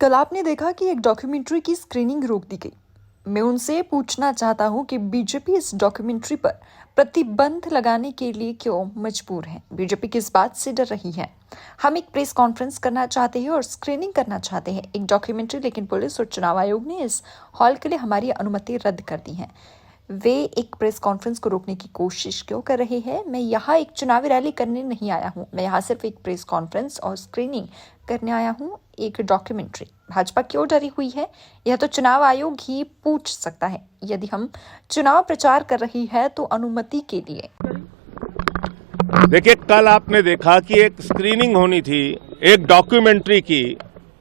कल आपने देखा कि एक डॉक्यूमेंट्री की स्क्रीनिंग रोक दी गई। मैं उनसे पूछना चाहता हूं कि बीजेपी इस डॉक्यूमेंट्री पर प्रतिबंध लगाने के लिए क्यों मजबूर है। बीजेपी किस बात से डर रही है। हम एक प्रेस कॉन्फ्रेंस करना चाहते हैं और स्क्रीनिंग करना चाहते हैं एक डॉक्यूमेंट्री, लेकिन पुलिस और चुनाव आयोग ने इस हॉल के लिए हमारी अनुमति रद्द कर दी है। वे एक प्रेस कॉन्फ्रेंस को रोकने की कोशिश क्यों कर रहे हैं। मैं यहाँ एक चुनावी रैली करने नहीं आया हूँ, मैं यहाँ सिर्फ एक प्रेस कॉन्फ्रेंस और स्क्रीनिंग करने आया हूँ एक डॉक्यूमेंट्री। भाजपा क्यों डरी हुई है, यह तो चुनाव आयोग ही पूछ सकता है। यदि हम चुनाव प्रचार कर रही है तो अनुमति के लिए। देखिए, कल आपने देखा कि एक स्क्रीनिंग होनी थी एक डॉक्यूमेंट्री की,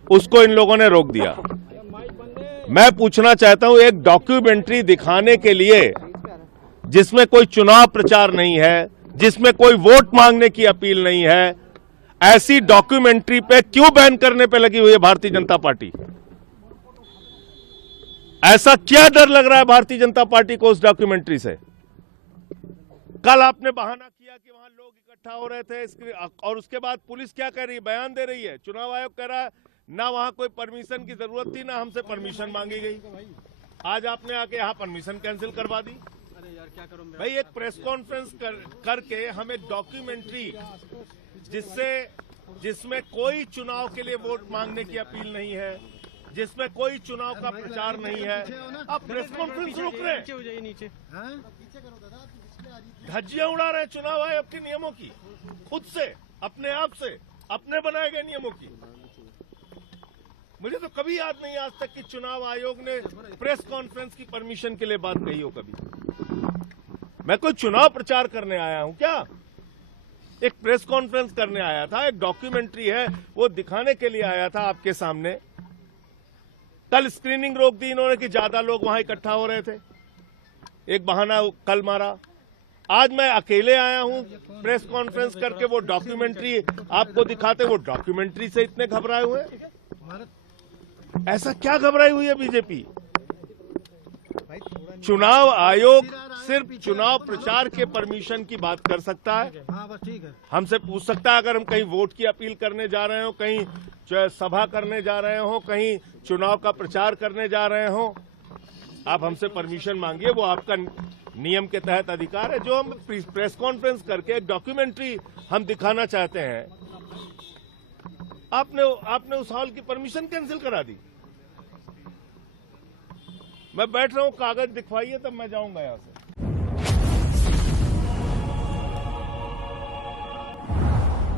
उसको इन लोगों ने रोक दिया। मैं पूछना चाहता हूं, एक डॉक्यूमेंट्री दिखाने के लिए जिसमें कोई चुनाव प्रचार नहीं है, जिसमें कोई वोट मांगने की अपील नहीं है, ऐसी डॉक्यूमेंट्री पे क्यों बैन करने पे लगी हुई है भारतीय जनता पार्टी। ऐसा क्या डर लग रहा है भारतीय जनता पार्टी को उस डॉक्यूमेंट्री से। कल आपने बहाना किया कि वहां लोग इकट्ठा हो रहे थे और उसके बाद पुलिस क्या कह रही है, बयान दे रही है। चुनाव आयोग कह रहा है ना वहां कोई परमिशन की जरूरत थी, ना हमसे परमिशन मांगी गई। आज आपने आके यहाँ परमिशन कैंसिल करवा दी। अरे यार क्या करूं मैं। भाई, एक प्रेस कॉन्फ्रेंस करके हम एक डॉक्यूमेंट्री जिसमें कोई चुनाव के लिए वोट मांगने की अपील नहीं है, जिसमें कोई चुनाव का प्रचार नहीं है, आप प्रेस कॉन्फ्रेंस रोक रहे हैं। नीचे धज्जियां उड़ा रहे हैं चुनाव आयोग के नियमों की, खुद से, अपने आप से, अपने बनाए गए नियमों की। मुझे तो कभी याद नहीं आज तक कि चुनाव आयोग ने प्रेस कॉन्फ्रेंस की परमिशन के लिए बात कही हो कभी। मैं कोई चुनाव प्रचार करने आया हूं क्या? एक प्रेस कॉन्फ्रेंस करने आया था, एक डॉक्यूमेंट्री है वो दिखाने के लिए आया था आपके सामने। कल स्क्रीनिंग रोक दी इन्होंने कि ज्यादा लोग वहां इकट्ठा हो रहे थे, एक बहाना कल मारा। आज मैं अकेले आया हूं प्रेस कॉन्फ्रेंस करके, वो डॉक्यूमेंट्री आपको दिखाते, वो डॉक्यूमेंट्री से इतने घबराए हुए हैं। ऐसा क्या घबराई हुई है बीजेपी? चुनाव आयोग सिर्फ चुनाव प्रचार के परमिशन की बात कर सकता है। हाँ बस ठीक है। हमसे पूछ सकता है अगर हम कहीं वोट की अपील करने जा रहे हो, कहीं सभा करने जा रहे हो, कहीं चुनाव का प्रचार करने जा रहे हो, आप हमसे परमिशन मांगिए, वो आपका नियम के तहत अधिकार है। जो हम प्रेस कॉन्फ्रेंस करके एक डॉक्यूमेंट्री हम दिखाना चाहते हैं, आपने उस हॉल की परमिशन कैंसिल करा दी। मैं बैठ रहा हूं, कागज दिखवाइए तब मैं जाऊंगा यहां से।